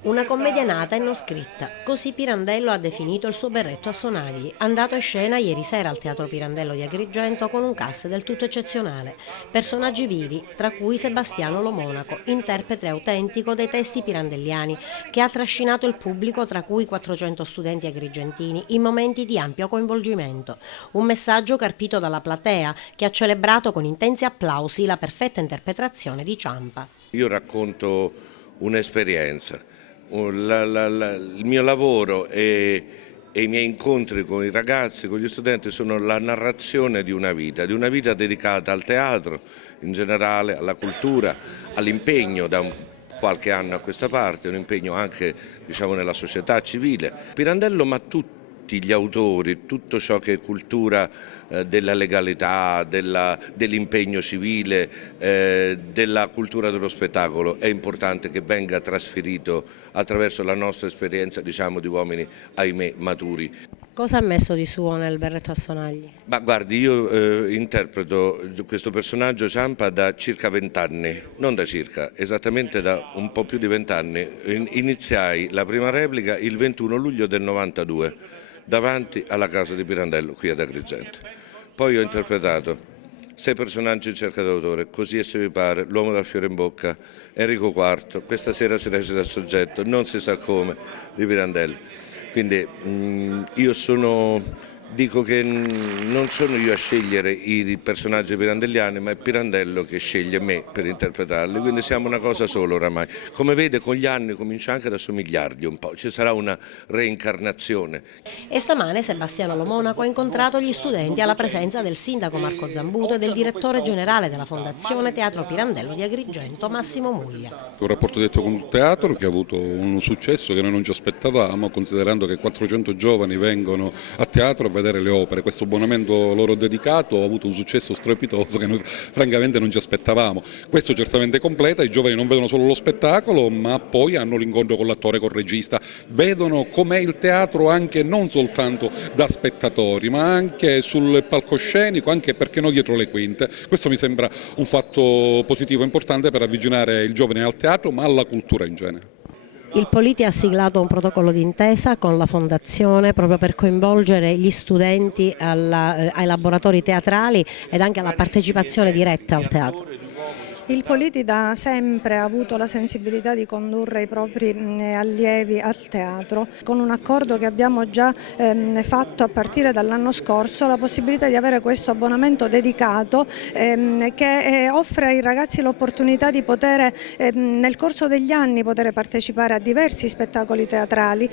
Una commedia nata e non scritta, così Pirandello ha definito il suo berretto a sonagli, andato in scena ieri sera al Teatro Pirandello di Agrigento con un cast del tutto eccezionale. Personaggi vivi, tra cui Sebastiano Lo Monaco, interprete autentico dei testi pirandelliani, che ha trascinato il pubblico, tra cui 400 studenti agrigentini, in momenti di ampio coinvolgimento. Un messaggio carpito dalla platea, che ha celebrato con intensi applausi la perfetta interpretazione di Ciampa. Io racconto un'esperienza. Il mio lavoro e i miei incontri con i ragazzi, con gli studenti sono la narrazione di una vita dedicata al teatro in generale, alla cultura, all'impegno da qualche anno a questa parte, un impegno anche nella società civile. Pirandello, ma tutti gli autori, tutto ciò che è cultura della legalità, dell'impegno civile, della cultura dello spettacolo, è importante che venga trasferito attraverso la nostra esperienza di uomini, ahimè, maturi. Cosa ha messo di suo nel berretto a sonagli? Ma guardi, io interpreto questo personaggio Ciampa da circa 20 anni, non da circa, esattamente da un po' più di 20 anni. Iniziai la prima replica il 21 luglio del 92. Davanti alla casa di Pirandello, qui ad Agrigento. Poi ho interpretato 6 personaggi in cerca d'autore, Così e se vi pare, L'uomo dal fiore in bocca, Enrico IV, questa sera si recita il soggetto, Non si sa come, di Pirandello. Quindi dico che non sono io a scegliere i personaggi pirandelliani, ma è Pirandello che sceglie me per interpretarli, quindi siamo una cosa sola oramai. Come vede, con gli anni comincia anche ad assomigliargli un po', ci sarà una reincarnazione. E stamane Sebastiano Lo Monaco ha incontrato gli studenti alla presenza del sindaco Marco Zambuto e del direttore generale della Fondazione Teatro Pirandello di Agrigento, Massimo Muglia. Un rapporto diretto con il teatro che ha avuto un successo che noi non ci aspettavamo, considerando che 400 giovani vengono a teatro a vedere le opere. Questo abbonamento loro dedicato ha avuto un successo strepitoso che noi francamente non ci aspettavamo. Questo certamente completa, i giovani non vedono solo lo spettacolo, ma poi hanno l'incontro con l'attore, col regista, vedono com'è il teatro anche non soltanto da spettatori, ma anche sul palcoscenico, anche perché no dietro le quinte. Questo mi sembra un fatto positivo, importante per avvicinare il giovane al teatro, ma alla cultura in genere. Il Politi ha siglato un protocollo d'intesa con la Fondazione proprio per coinvolgere gli studenti ai laboratori teatrali ed anche alla partecipazione diretta al teatro. Il Politi da sempre ha avuto la sensibilità di condurre i propri allievi al teatro, con un accordo che abbiamo già fatto a partire dall'anno scorso, la possibilità di avere questo abbonamento dedicato che offre ai ragazzi l'opportunità di poter nel corso degli anni poter partecipare a diversi spettacoli teatrali.